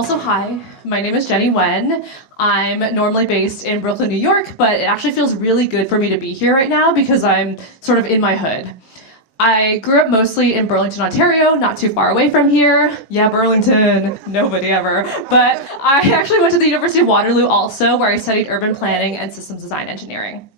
Also, hi, my name is Jenny Wen. I'm normally based in Brooklyn, New York, but it actually feels really good for me to be here right now because I'm sort of in my hood. I grew up mostly in Burlington, Ontario, not too far away from here. Yeah, Burlington, nobody ever. But I actually went to the University of Waterloo also, where I studied urban planning and systems design engineering.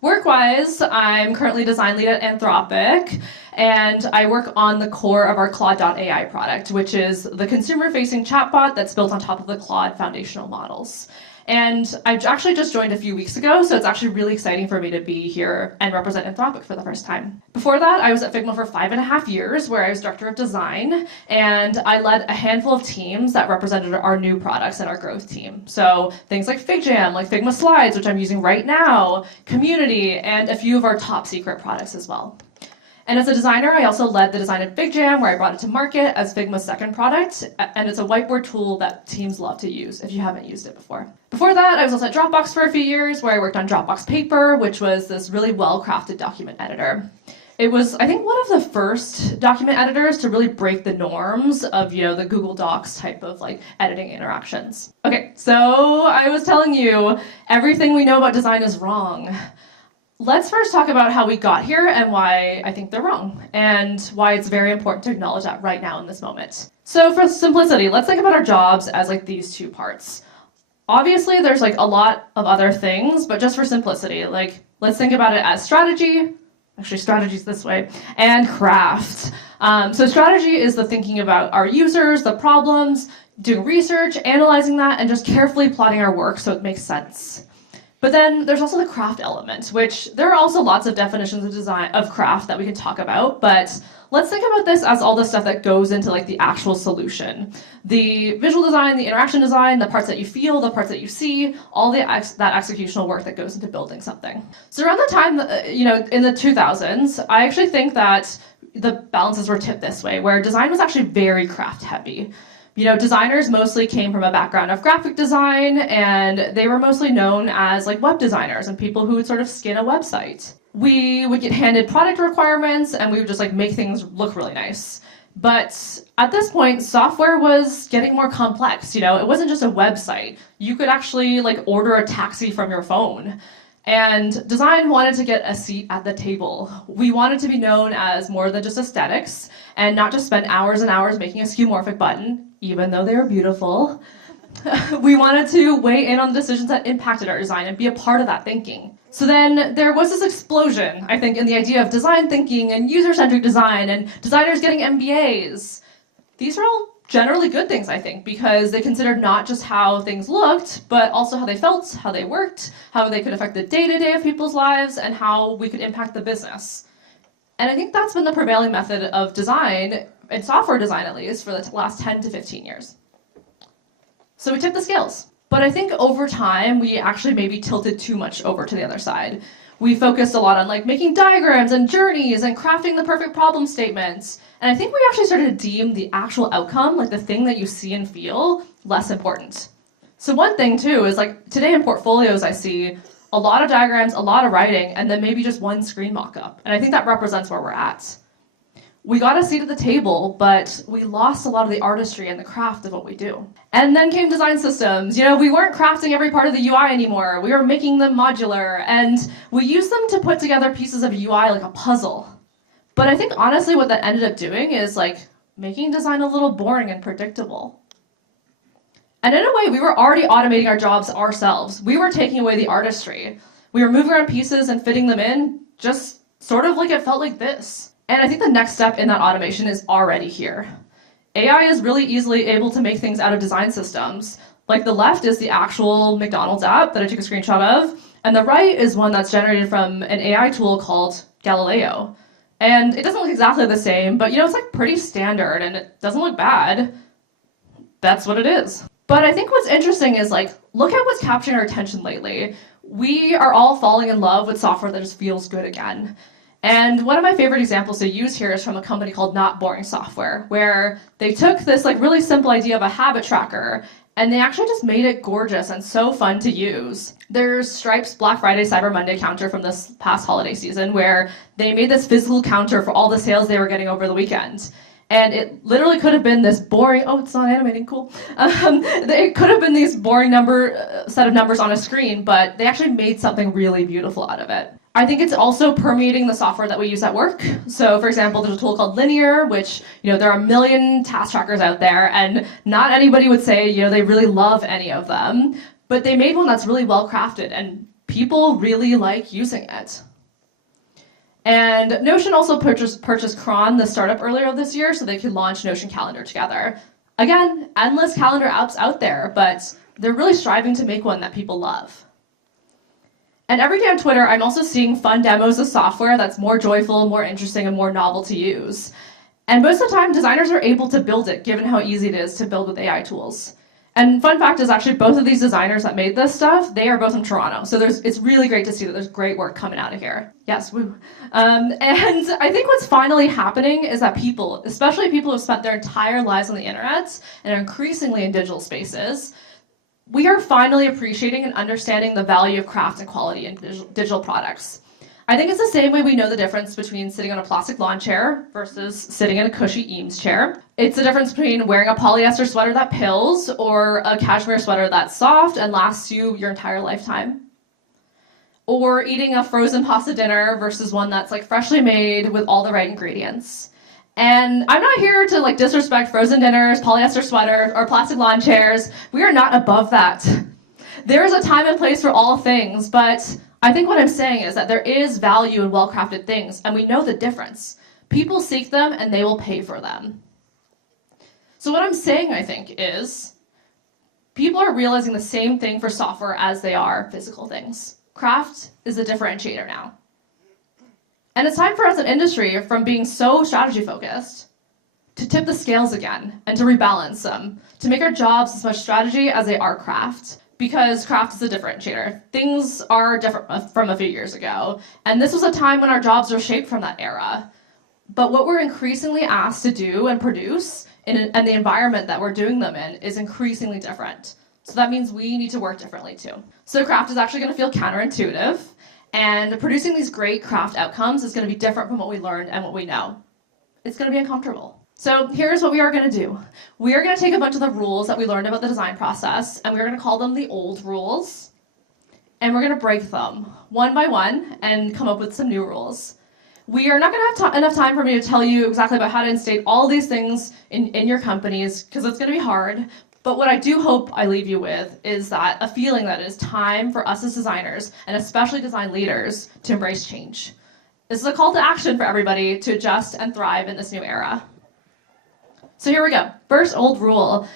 Work-wise, I'm currently design lead at Anthropic, and I work on the core of our Claude.ai product, which is the consumer-facing chatbot that's built on top of the Claude foundational models. And I actually just joined a few weeks ago, so it's actually really exciting for me to be here and represent Anthropic for the first time. Before that, I was at Figma for 5.5 years, where I was director of design, and I led a handful of teams that represented our new products and our growth team. So things like FigJam, like Figma Slides, which I'm using right now, Community, and a few of our top secret products as well. And as a designer, I also led the design of FigJam, where I brought it to market as Figma's second product, and it's a whiteboard tool that teams love to use if you haven't used it before. Before that, I was also at Dropbox for a few years, where I worked on Dropbox Paper, which was this really well-crafted document editor. It was, I think, one of the first document editors to really break the norms of, the Google Docs type of editing interactions. Okay, so I was telling you, everything we know about design is wrong. Let's first talk about how we got here and why I think they're wrong, and why it's very important to acknowledge that right now in this moment. So for simplicity, let's think about our jobs as these two parts. Obviously, there's a lot of other things, but just for simplicity, let's think about it as strategy. Actually, strategy's this way, and craft. So strategy is the thinking about our users, the problems, doing research, analyzing that, and just carefully plotting our work so it makes sense. But then there's also the craft element, which there are also lots of definitions of craft that we can talk about, but let's think about this as all the stuff that goes into the actual solution. The visual design, the interaction design, the parts that you feel, the parts that you see, all that executional work that goes into building something. So around the time, in the 2000s, I actually think that the balances were tipped this way, where design was actually very craft heavy. Designers mostly came from a background of graphic design, and they were mostly known as web designers and people who would sort of skin a website. We would get handed product requirements, and we would just make things look really nice. But at this point, software was getting more complex. It wasn't just a website. You could actually order a taxi from your phone. And design wanted to get a seat at the table. We wanted to be known as more than just aesthetics, and not just spend hours and hours making a skeuomorphic button, even though they were beautiful. We wanted to weigh in on the decisions that impacted our design and be a part of that thinking. So then there was this explosion, I think, in the idea of design thinking and user-centric design and designers getting MBAs. These are all generally good things, I think, because they considered not just how things looked, but also how they felt, how they worked, how they could affect the day-to-day of people's lives, and how we could impact the business. And I think that's been the prevailing method of design, in software design at least, for the last 10 to 15 years. So we tipped the scales. But I think over time, we actually maybe tilted too much over to the other side. We focused a lot on making diagrams and journeys and crafting the perfect problem statements. And I think we actually started to deem the actual outcome, the thing that you see and feel, less important. So one thing too is today in portfolios I see a lot of diagrams, a lot of writing, and then maybe just one screen mock-up. And I think that represents where we're at. We got a seat at the table, but we lost a lot of the artistry and the craft of what we do. And then came design systems. We weren't crafting every part of the UI anymore. We were making them modular, and we used them to put together pieces of UI like a puzzle. But I think honestly what that ended up doing is making design a little boring and predictable. And in a way, we were already automating our jobs ourselves. We were taking away the artistry. We were moving around pieces and fitting them in, just sort of it felt like this. And I think the next step in that automation is already here. AI is really easily able to make things out of design systems. The left is the actual McDonald's app that I took a screenshot of, and the right is one that's generated from an AI tool called Galileo. And it doesn't look exactly the same, but it's pretty standard and it doesn't look bad. That's what it is. But I think what's interesting is look at what's capturing our attention lately. We are all falling in love with software that just feels good again. And one of my favorite examples to use here is from a company called Not Boring Software, where they took this really simple idea of a habit tracker, and they actually just made it gorgeous and so fun to use. There's Stripe's Black Friday, Cyber Monday counter from this past holiday season, where they made this physical counter for all the sales they were getting over the weekend. And it literally could have been this boring, oh, it's not animating, cool. It could have been these boring set of numbers on a screen, but they actually made something really beautiful out of it. I think it's also permeating the software that we use at work. So for example, there's a tool called Linear, which, there are a million task trackers out there, and not anybody would say, they really love any of them, but they made one that's really well crafted, and people really like using it. And Notion also purchased Cron, the startup, earlier this year, so they could launch Notion Calendar together. Again, endless calendar apps out there, but they're really striving to make one that people love. And every day on Twitter, I'm also seeing fun demos of software that's more joyful, more interesting, and more novel to use. And most of the time, designers are able to build it, given how easy it is to build with AI tools. And fun fact is actually both of these designers that made this stuff, they are both from Toronto. So it's really great to see that there's great work coming out of here. Yes, woo. And I think what's finally happening is that people, especially people who have spent their entire lives on the internet and are increasingly in digital spaces, we are finally appreciating and understanding the value of craft and quality in digital products. I think it's the same way we know the difference between sitting on a plastic lawn chair versus sitting in a cushy Eames chair. It's the difference between wearing a polyester sweater that pills or a cashmere sweater that's soft and lasts you your entire lifetime. Or eating a frozen pasta dinner versus one that's freshly made with all the right ingredients. And I'm not here to disrespect frozen dinners, polyester sweaters, or plastic lawn chairs. We are not above that. There is a time and place for all things, but I think what I'm saying is that there is value in well-crafted things, and we know the difference. People seek them, and they will pay for them. So what I'm saying, I think, is people are realizing the same thing for software as they are physical things. Craft is a differentiator now. And it's time for us as an industry, from being so strategy-focused, to tip the scales again, and to rebalance them, to make our jobs as much strategy as they are craft. Because craft is a differentiator. Things are different from a few years ago. And this was a time when our jobs were shaped from that era. But what we're increasingly asked to do and produce, and the environment that we're doing them in, is increasingly different. So that means we need to work differently too. So craft is actually going to feel counterintuitive. And producing these great craft outcomes is going to be different from what we learned and what we know. It's going to be uncomfortable. So here's what we are going to do. We are going to take a bunch of the rules that we learned about the design process, and we're going to call them the old rules. And we're going to break them one by one and come up with some new rules. We are not going to have enough time for me to tell you exactly about how to instate all these things in your companies, because it's going to be hard. But what I do hope I leave you with is that a feeling that it is time for us as designers, and especially design leaders, to embrace change. This is a call to action for everybody to adjust and thrive in this new era. So here we go. First old rule.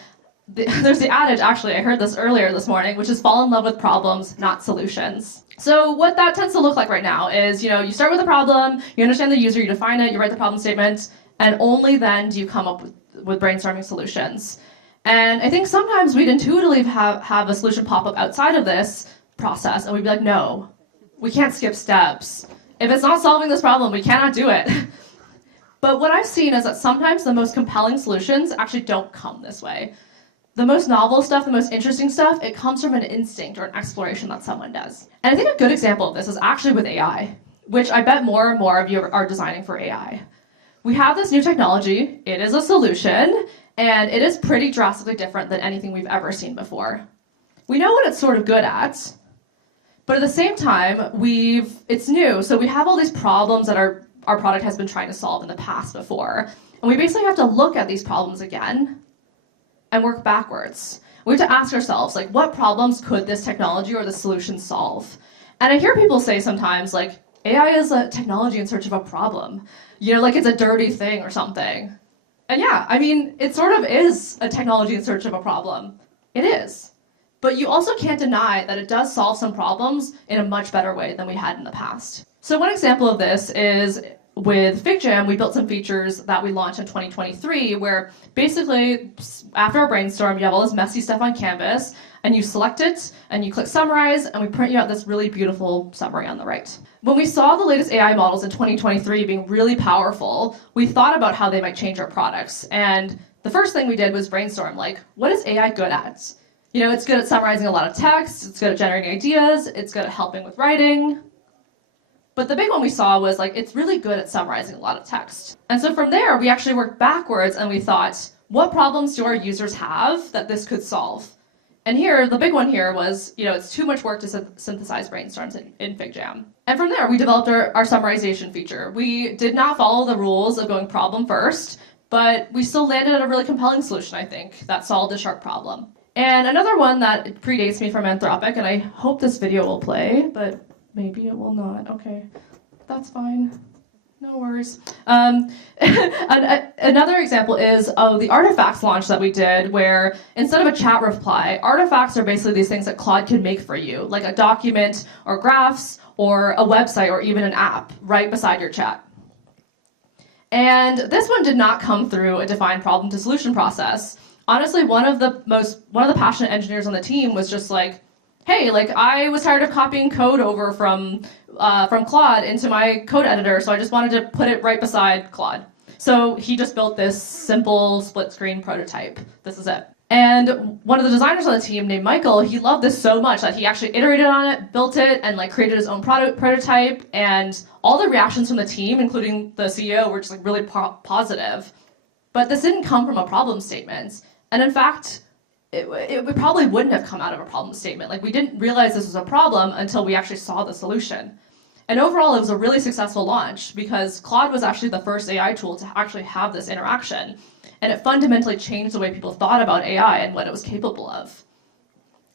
There's the adage, actually, I heard this earlier this morning, which is fall in love with problems, not solutions. So what that tends to look like right now is, you start with a problem, you understand the user, you define it, you write the problem statement, and only then do you come up with brainstorming solutions. And I think sometimes we'd intuitively have a solution pop up outside of this process, and we'd be like, no, we can't skip steps. If it's not solving this problem, we cannot do it. But what I've seen is that sometimes the most compelling solutions actually don't come this way. The most novel stuff, the most interesting stuff, it comes from an instinct or an exploration that someone does. And I think a good example of this is actually with AI, which I bet more and more of you are designing for AI. We have this new technology, it is a solution, and it is pretty drastically different than anything we've ever seen before. We know what it's sort of good at, but at the same time, it's new, so we have all these problems that our product has been trying to solve in the past before. And we basically have to look at these problems again and work backwards. We have to ask ourselves, what problems could this technology or the solution solve? And I hear people say sometimes, AI is a technology in search of a problem. It's a dirty thing or something. And yeah, it sort of is a technology in search of a problem. It is. But you also can't deny that it does solve some problems in a much better way than we had in the past. So one example of this is with FigJam, we built some features that we launched in 2023 where basically after a brainstorm, you have all this messy stuff on Canvas and you select it and you click summarize and we print you out this really beautiful summary on the right. When we saw the latest AI models in 2023 being really powerful, we thought about how they might change our products. And the first thing we did was brainstorm, what is AI good at? It's good at summarizing a lot of text, it's good at generating ideas, it's good at helping with writing. But the big one we saw was like, it's really good at summarizing a lot of text. And so from there, we actually worked backwards and we thought, what problems do our users have that this could solve? And here, the big one here was, it's too much work to synthesize brainstorms in FigJam. And from there, we developed our summarization feature. We did not follow the rules of going problem first, but we still landed at a really compelling solution, I think, that solved a sharp problem. And another one that predates me from Anthropic, and I hope this video will play, but maybe it will not. Okay, that's fine. No worries. Another example is the artifacts launch that we did, where instead of a chat reply, artifacts are basically these things that Claude can make for you, like a document or graphs or a website or even an app right beside your chat. And this one did not come through a defined problem to solution process. Honestly, one of the passionate engineers on the team was just like, hey, I was tired of copying code over from Claude into my code editor, so I just wanted to put it right beside Claude. So he just built this simple split screen prototype. This is it. And one of the designers on the team named Michael, he loved this so much that he actually iterated on it, built it, and created his own prototype. And all the reactions from the team, including the CEO, were just really positive. But this didn't come from a problem statement. And in fact, it probably wouldn't have come out of a problem statement. We didn't realize this was a problem until we actually saw the solution. And overall, it was a really successful launch because Claude was actually the first AI tool to actually have this interaction. And it fundamentally changed the way people thought about AI and what it was capable of.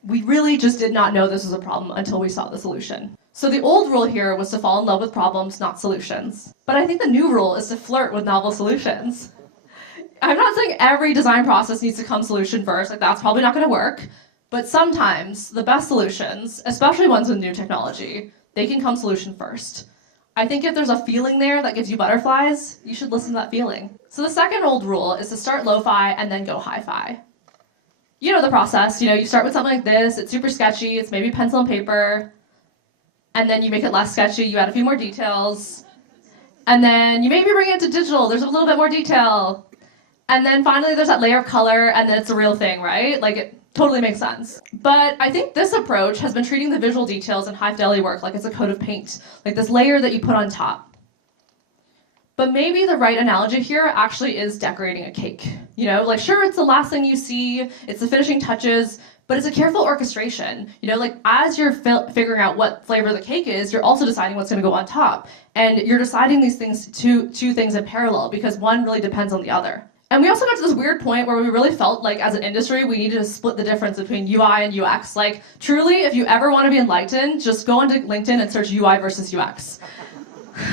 We really just did not know this was a problem until we saw the solution. So the old rule here was to fall in love with problems, not solutions. But I think the new rule is to flirt with novel solutions. I'm not saying every design process needs to come solution first, that's probably not going to work. But sometimes the best solutions, especially ones with new technology, they can come solution first. I think if there's a feeling there that gives you butterflies, you should listen to that feeling. So the second old rule is to start lo-fi and then go hi-fi. You know the process, you start with something like this, it's super sketchy, it's maybe pencil and paper, and then you make it less sketchy, you add a few more details, and then you maybe bring it to digital, there's a little bit more detail, and then finally there's that layer of color, and then it's a real thing, right? It totally makes sense. But I think this approach has been treating the visual details in high-fidelity work like it's a coat of paint, like this layer that you put on top. But maybe the right analogy here actually is decorating a cake. Sure, it's the last thing you see, it's the finishing touches, but it's a careful orchestration. As you're figuring out what flavor the cake is, you're also deciding what's going to go on top. And you're deciding these things, two things in parallel, because one really depends on the other. And we also got to this weird point where we really felt like as an industry, we needed to split the difference between UI and UX. Truly, if you ever want to be enlightened, just go onto LinkedIn and search UI versus UX.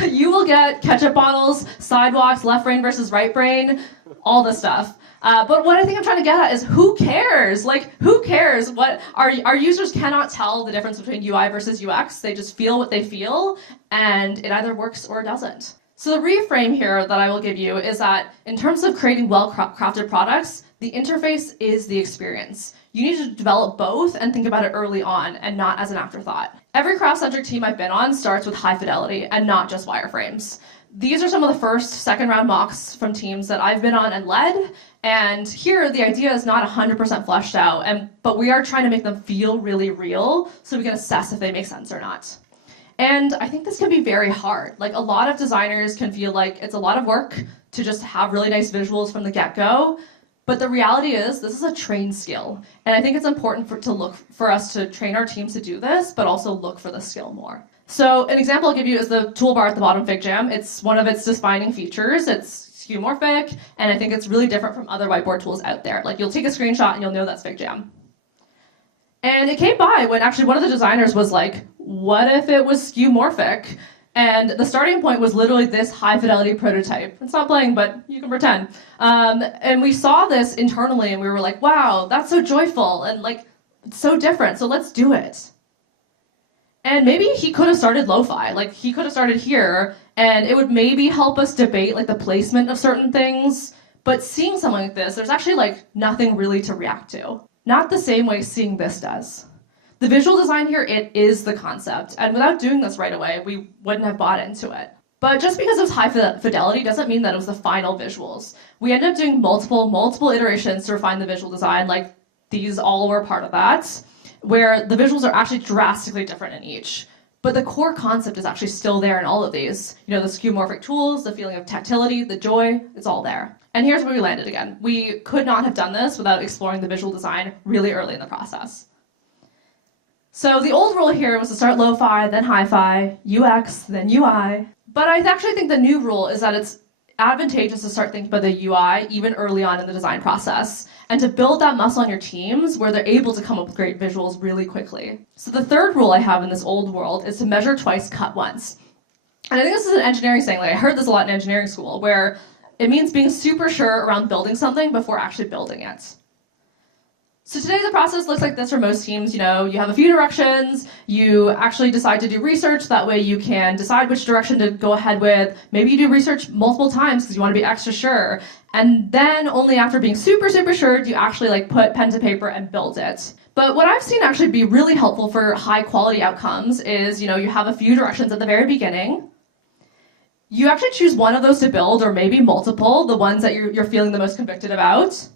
You will get ketchup bottles, sidewalks, left brain versus right brain, all this stuff. But what I think I'm trying to get at is who cares? Who cares? What our users cannot tell the difference between UI versus UX. They just feel what they feel, and it either works or it doesn't. So the reframe here that I will give you is that in terms of creating well-crafted products, the interface is the experience. You need to develop both and think about it early on and not as an afterthought. Every craft-centric team I've been on starts with high fidelity and not just wireframes. These are some of the first second-round mocks from teams that I've been on and led, and here the idea is not 100% fleshed out, but we are trying to make them feel really real so we can assess if they make sense or not. And I think this can be very hard. A lot of designers can feel like it's a lot of work to just have really nice visuals from the get-go, but the reality is this is a trained skill. And I think it's important for us to train our teams to do this, but also look for the skill more. So an example I'll give you is the toolbar at the bottom of FigJam. It's one of its defining features. It's skeuomorphic, and I think it's really different from other whiteboard tools out there. You'll take a screenshot and you'll know that's FigJam. And it came by when actually one of the designers was like, what if it was skeuomorphic? And the starting point was literally this high-fidelity prototype. It's not playing, but you can pretend. And we saw this internally, and we were like, wow, that's so joyful, and it's so different, so let's do it. And maybe he could have started lo-fi. He could have started here, and it would maybe help us debate the placement of certain things. But seeing something like this, there's actually nothing really to react to. Not the same way seeing this does. The visual design here, it is the concept. And without doing this right away, we wouldn't have bought into it. But just because it was high fidelity doesn't mean that it was the final visuals. We ended up doing multiple iterations to refine the visual design. These all were part of that, where the visuals are actually drastically different in each. But the core concept is actually still there in all of these. You know, the skeuomorphic tools, the feeling of tactility, the joy, it's all there. And here's where we landed again. We could not have done this without exploring the visual design really early in the process. So the old rule here was to start lo-fi, then hi-fi, UX, then UI. But I actually think the new rule is that it's advantageous to start thinking about the UI even early on in the design process, and to build that muscle on your teams where they're able to come up with great visuals really quickly. So the third rule I have in this old world is to measure twice, cut once. And I think this is an engineering saying, like I heard this a lot in engineering school, where it means being super sure around building something before actually building it. So today the process looks like this for most teams. You know, you have a few directions, you actually decide to do research, that way you can decide which direction to go ahead with. Maybe you do research multiple times because you want to be extra sure. And then only after being super, super sure do you actually like put pen to paper and build it. But what I've seen actually be really helpful for high quality outcomes is, you know, you have a few directions at the very beginning. You actually choose one of those to build, or maybe multiple, the ones that you're feeling the most convicted about.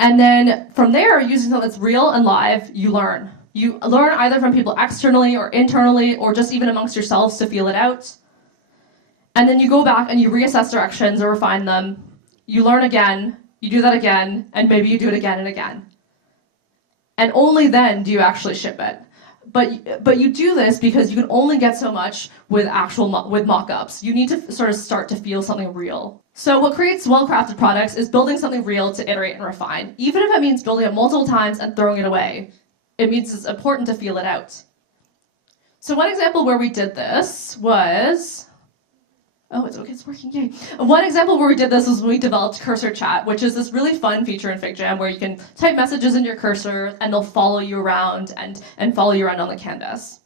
And then from there, using something that's real and live, you learn. You learn either from people externally or internally, or just even amongst yourselves to feel it out. And then you go back and you reassess directions or refine them. You learn again, you do that again, and maybe you do it again and again. And only then do you actually ship it. But you do this because you can only get so much with mock-ups. You need to sort of start to feel something real. So what creates well-crafted products is building something real to iterate and refine. Even if it means building it multiple times and throwing it away, it means it's important to feel it out. So one example where we did this was, oh, it's okay, it's working, yay. One example where we did this was when we developed Cursor Chat, which is this really fun feature in FigJam where you can type messages into your cursor and they'll follow you around and follow you around on the canvas.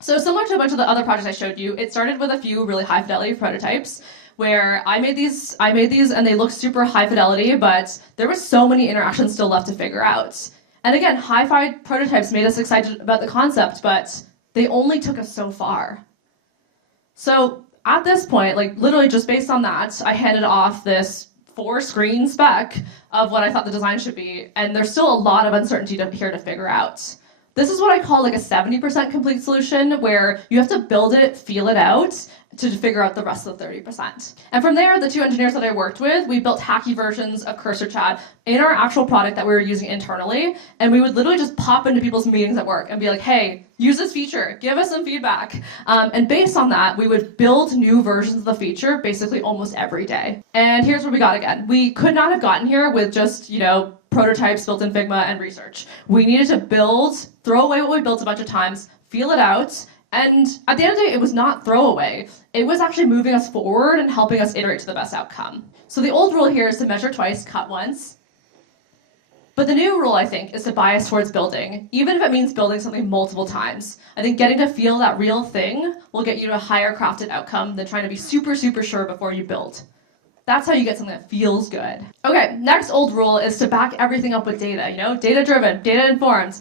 So similar to a bunch of the other projects I showed you, it started with a few really high fidelity prototypes where I made these and they looked super high fidelity, but there was so many interactions still left to figure out. And again, hi-fi prototypes made us excited about the concept, but they only took us so far. So at this point, like literally just based on that, I handed off this 4-screen spec of what I thought the design should be, and there's still a lot of uncertainty here to figure out. This is what I call like a 70% complete solution, where you have to build it, feel it out, to figure out the rest of the 30%. And from there, the 2 engineers that I worked with, we built hacky versions of Cursor Chat in our actual product that we were using internally, and we would literally just pop into people's meetings at work and be like, hey, use this feature, give us some feedback. And based on that, we would build new versions of the feature basically almost every day. And here's where we got again. We could not have gotten here with just, you know, prototypes built in Figma and research. We needed to build, throw away what we built a bunch of times, feel it out, and at the end of the day, it was not throwaway. It was actually moving us forward and helping us iterate to the best outcome. So the old rule here is to measure twice, cut once. But the new rule, I think, is to bias towards building, even if it means building something multiple times. I think getting to feel that real thing will get you to a higher crafted outcome than trying to be super, super sure before you build. That's how you get something that feels good. Okay, next old rule is to back everything up with data, you know, data-driven, data-informed.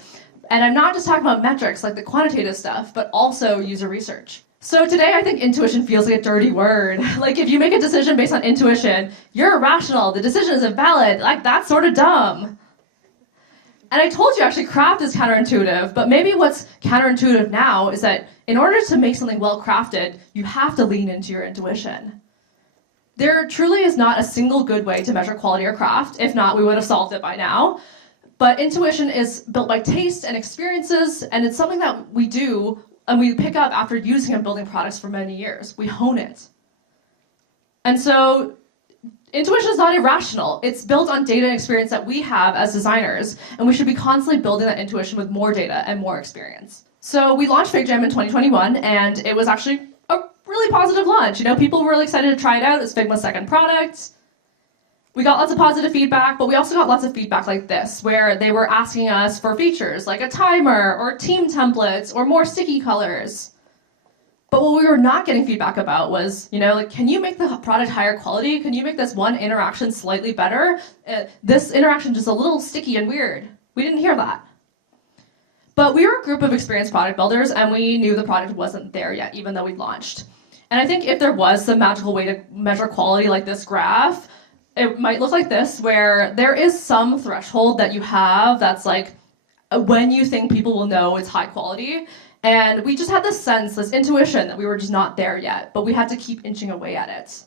And I'm not just talking about metrics, like the quantitative stuff, but also user research. So today, I think intuition feels like a dirty word. Like if you make a decision based on intuition, you're irrational, the decision is invalid, like that's sort of dumb. And I told you actually craft is counterintuitive, but maybe what's counterintuitive now is that in order to make something well crafted, you have to lean into your intuition. There truly is not a single good way to measure quality or craft. If not, we would have solved it by now. But intuition is built by taste and experiences, and it's something that we do and we pick up after using and building products for many years. We hone it. And so intuition is not irrational. It's built on data and experience that we have as designers, and we should be constantly building that intuition with more data and more experience. So we launched FigJam in 2021, and it was actually a really positive launch. You know, people were really excited to try it out. It's Figma's second product. We got lots of positive feedback, but we also got lots of feedback like this, where they were asking us for features like a timer or team templates or more sticky colors. But what we were not getting feedback about was, you know, like, can you make the product higher quality? Can you make this one interaction slightly better? This interaction just a little sticky and weird. We didn't hear that. But we were a group of experienced product builders, and we knew the product wasn't there yet, even though we'd launched. And I think if there was some magical way to measure quality like this graph, it might look like this, where there is some threshold that you have that's like when you think people will know it's high quality. And we just had this sense, this intuition that we were just not there yet, but we had to keep inching away at it.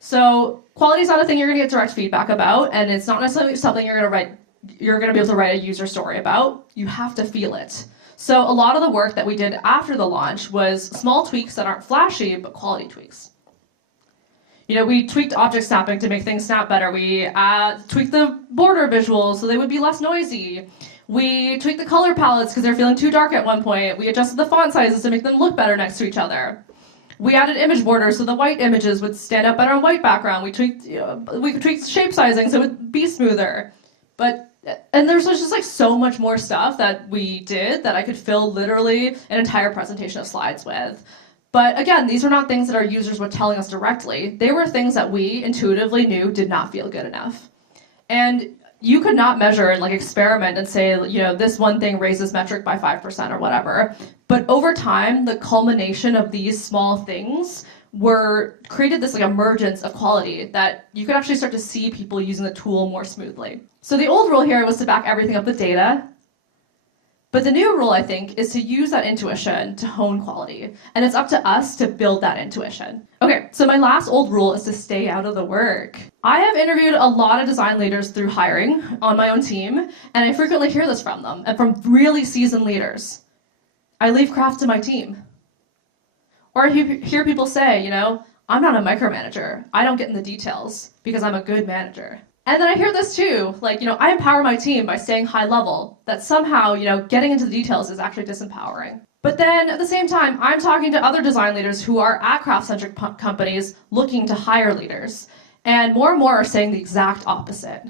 So quality is not a thing you're going to get direct feedback about, and it's not necessarily something you're going to be able to write a user story about. You have to feel it. So a lot of the work that we did after the launch was small tweaks that aren't flashy, but quality tweaks. We tweaked object snapping to make things snap better. We tweaked the border visuals so they would be less noisy. We tweaked the color palettes because they're feeling too dark at one point. We adjusted the font sizes to make them look better next to each other. We added image borders so the white images would stand out better on white background. We tweaked shape sizing so it would be smoother. And there's just like so much more stuff that we did that I could fill literally an entire presentation of slides with. But again, these were not things that our users were telling us directly. They were things that we intuitively knew did not feel good enough. And you could not measure and experiment and say, this one thing raises metric by 5% or whatever. But over time, the culmination of these small things created this emergence of quality that you could actually start to see people using the tool more smoothly. So the old rule here was to back everything up with data. But the new rule, I think, is to use that intuition to hone quality. And it's up to us to build that intuition. Okay, so my last old rule is to stay out of the work. I have interviewed a lot of design leaders through hiring on my own team, and I frequently hear this from them, and from really seasoned leaders. I leave craft to my team. Or I hear people say, I'm not a micromanager. I don't get in the details because I'm a good manager. And then I hear this too, I empower my team by staying high level, that somehow, getting into the details is actually disempowering. But then at the same time, I'm talking to other design leaders who are at craft-centric companies looking to hire leaders. And more are saying the exact opposite.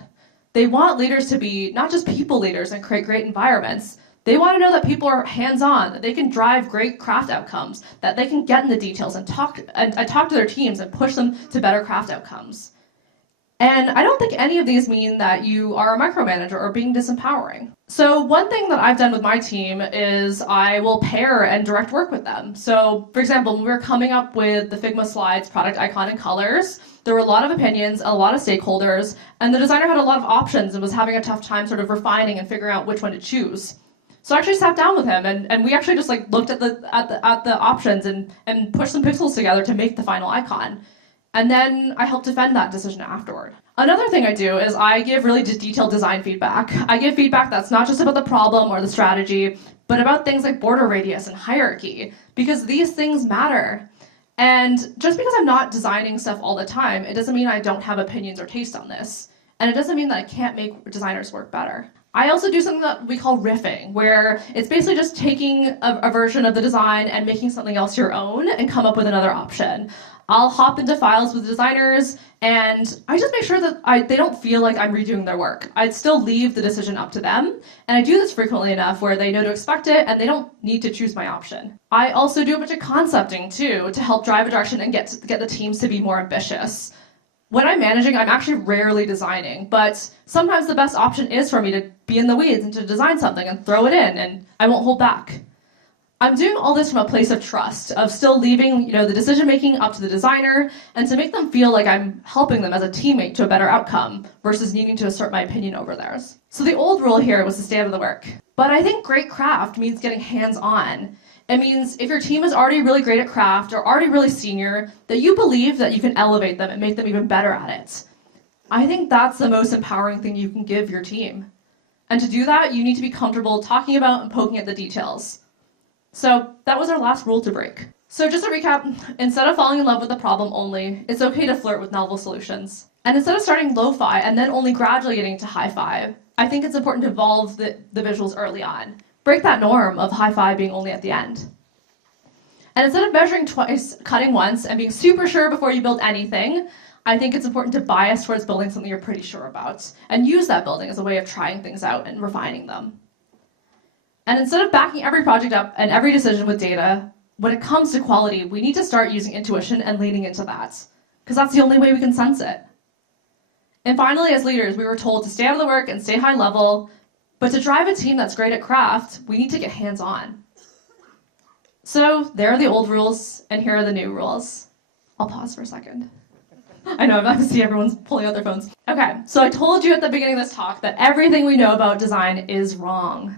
They want leaders to be not just people leaders and create great environments. They want to know that people are hands-on, that they can drive great craft outcomes, that they can get in the details and talk to their teams and push them to better craft outcomes. And I don't think any of these mean that you are a micromanager or being disempowering. So one thing that I've done with my team is I will pair and direct work with them. So for example, when we were coming up with the Figma slides, product icon, and colors, there were a lot of opinions, a lot of stakeholders, and the designer had a lot of options and was having a tough time sort of refining and figuring out which one to choose. So I actually sat down with him and we actually just looked at the options and pushed some pixels together to make the final icon. And then I help defend that decision afterward. Another thing I do is I give really detailed design feedback. I give feedback that's not just about the problem or the strategy, but about things like border radius and hierarchy, because these things matter. And just because I'm not designing stuff all the time, it doesn't mean I don't have opinions or taste on this. And it doesn't mean that I can't make designers work better. I also do something that we call riffing, where it's basically just taking a version of the design and making something else your own and come up with another option. I'll hop into files with designers, and I just make sure that they don't feel like I'm redoing their work. I'd still leave the decision up to them, and I do this frequently enough where they know to expect it, and they don't need to choose my option. I also do a bunch of concepting, too, to help drive a direction and get the teams to be more ambitious. When I'm managing, I'm actually rarely designing, but sometimes the best option is for me to be in the weeds and to design something and throw it in, and I won't hold back. I'm doing all this from a place of trust, of still leaving the decision-making up to the designer, and to make them feel like I'm helping them as a teammate to a better outcome, versus needing to assert my opinion over theirs. So the old rule here was to stay out of the work. But I think great craft means getting hands-on. It means if your team is already really great at craft or already really senior, that you believe that you can elevate them and make them even better at it. I think that's the most empowering thing you can give your team. And to do that, you need to be comfortable talking about and poking at the details. So that was our last rule to break. So just to recap, instead of falling in love with the problem only, it's okay to flirt with novel solutions. And instead of starting lo-fi and then only gradually getting to hi-fi, I think it's important to evolve the visuals early on. Break that norm of hi-fi being only at the end. And instead of measuring twice, cutting once, and being super sure before you build anything, I think it's important to bias towards building something you're pretty sure about, and use that building as a way of trying things out and refining them. And instead of backing every project up and every decision with data, when it comes to quality, we need to start using intuition and leaning into that, because that's the only way we can sense it. And finally, as leaders, we were told to stay out of the work and stay high level, but to drive a team that's great at craft, we need to get hands-on. So there are the old rules, and here are the new rules. I'll pause for a second. I know, I'm about to see everyone's pulling out their phones. Okay, so I told you at the beginning of this talk that everything we know about design is wrong.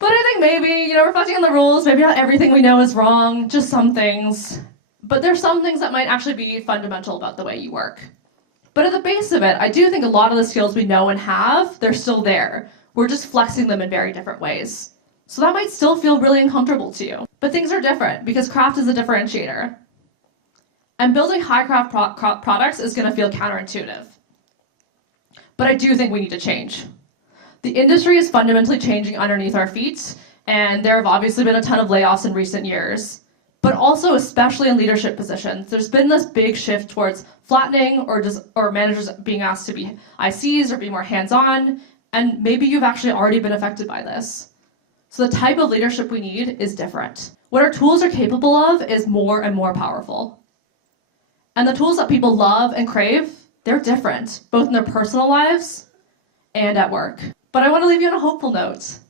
But I think maybe, reflecting on the rules, maybe not everything we know is wrong, just some things. But there's some things that might actually be fundamental about the way you work. But at the base of it, I do think a lot of the skills we know and have, they're still there. We're just flexing them in very different ways. So that might still feel really uncomfortable to you. But things are different because craft is a differentiator. And building high craft products is going to feel counterintuitive. But I do think we need to change. The industry is fundamentally changing underneath our feet, and there have obviously been a ton of layoffs in recent years. But also, especially in leadership positions, there's been this big shift towards flattening or managers being asked to be ICs or be more hands-on, and maybe you've actually already been affected by this. So the type of leadership we need is different. What our tools are capable of is more and more powerful. And the tools that people love and crave, they're different, both in their personal lives and at work. But I want to leave you on a hopeful note.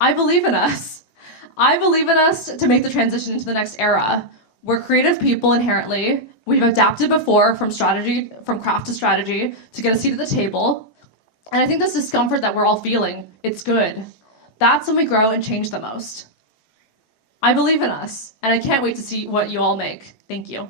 I believe in us. I believe in us to make the transition into the next era. We're creative people inherently. We've adapted before from craft to strategy to get a seat at the table. And I think this discomfort that we're all feeling, it's good. That's when we grow and change the most. I believe in us, and I can't wait to see what you all make. Thank you.